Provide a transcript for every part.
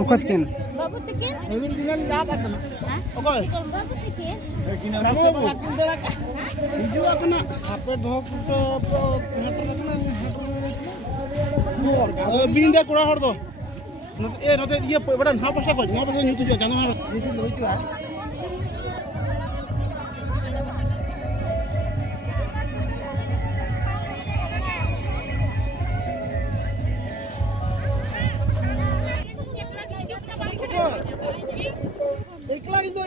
Ukat kan? Babu tikin? Ini bilang dapat kan? Oke. Babu tikin? Kina babu. Hijau apa nak? Apa dok tu penatar kan? Binda kurang hor do. Nanti iya badan apa sih kau? Ngapa sih nyutu jangan mana? Ini sih lucu ah.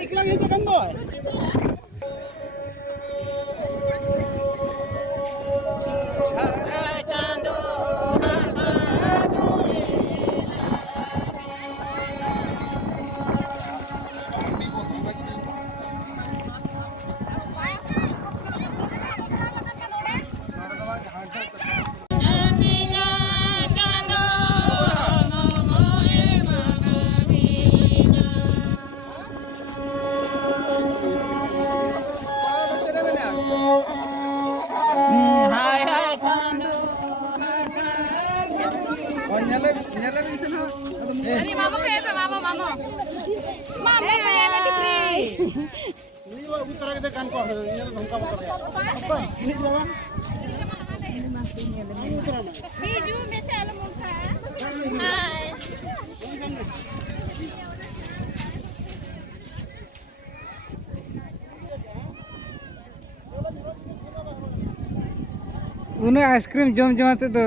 Iklan itu kan boy. Ini mama kayak mama. Mama kayak diberi. Ini lo utara kita kan kok. Ini lo nggak apa apa. Ini berapa? Biju biasa alam muka. Hai. Uno ice cream जम जमाते तो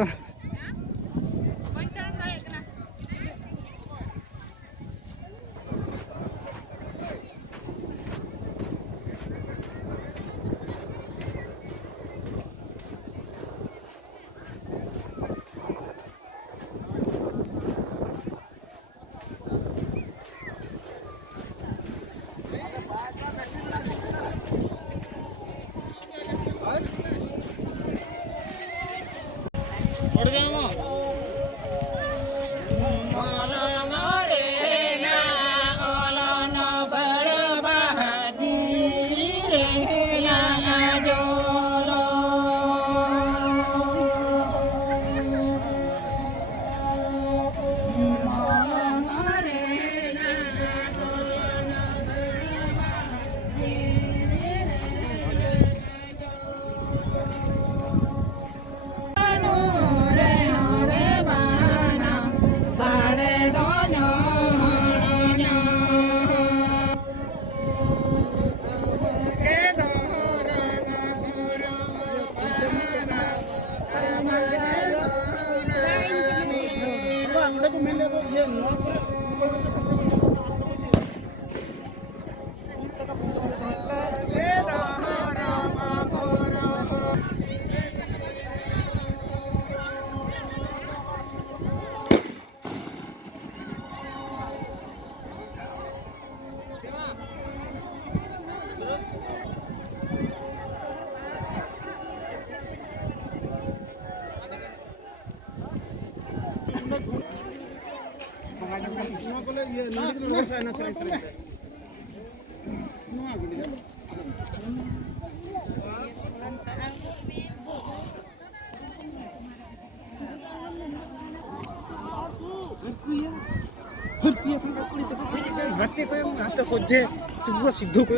सोचे पूरा सिद्धो को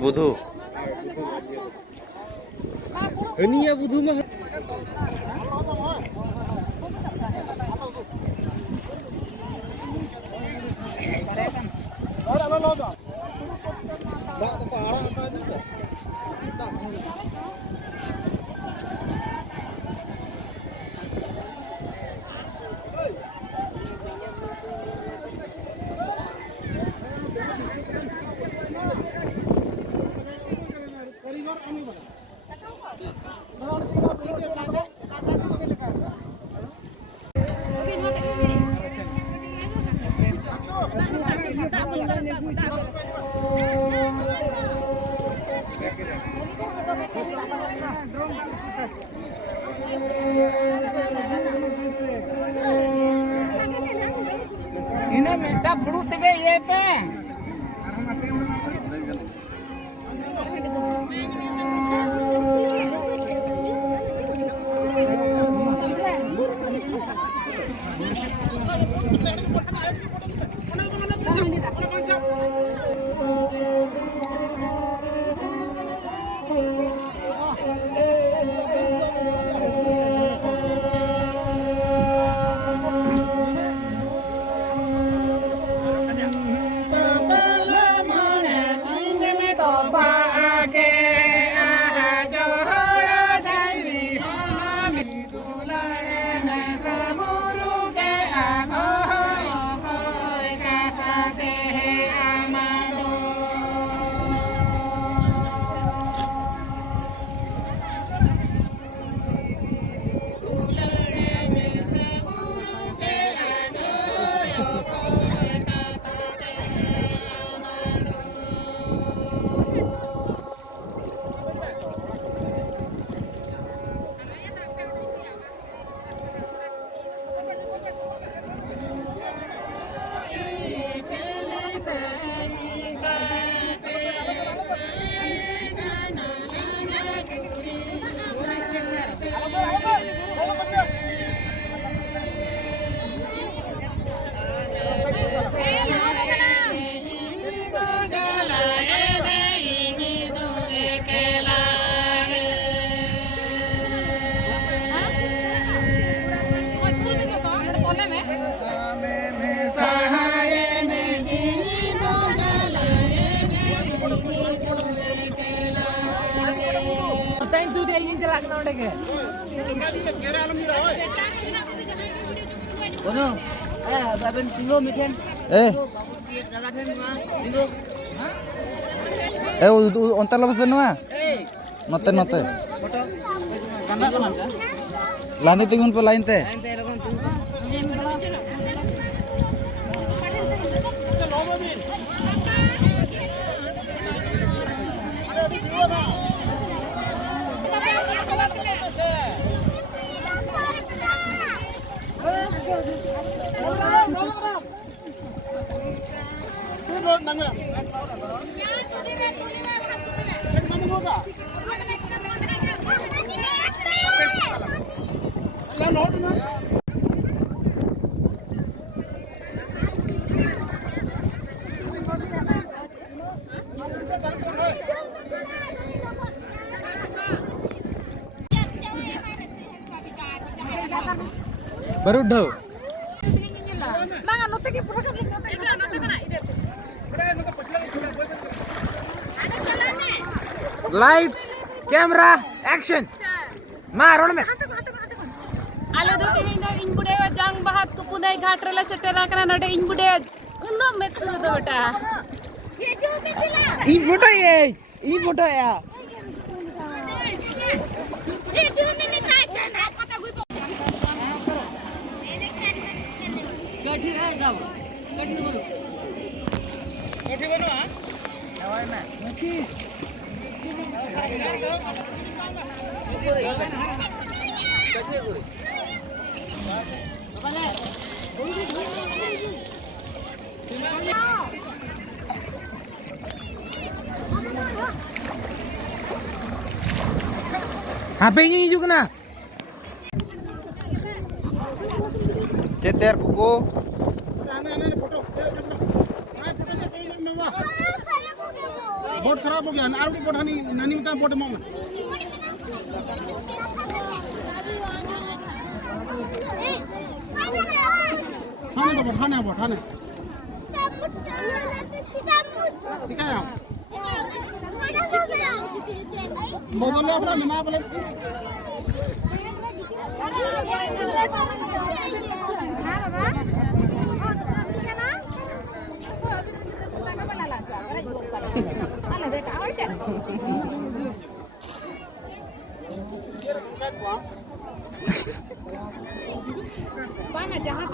Budhu Haniyeh Budhu में Ini minta perut tiga iya pe. ontar labas nua. Note. Lani tingun pe lain te. Baru dah. Lights, camera, action. Roll me. आले दो तीन इन बुढ़े जंग बहात को पुदाई घाट रेला सेटेरा कना नडे इन बुढ़े उन्नो में थुर दो बेटा ये जो मिथिला इन फोटो या ये जो में मिता ना पता गुई गठी रे जाओ गठी बोलो गठी बोलो हां नवाय में गठी HP nya hijau kena. Ceter kuku. Board खराब हो गया ना आरबी बोर्ड हनी नानी में बोर्ड मांग थाने बोर्ड ठीक है आप बोल लो अपना मिना बोले जहाँ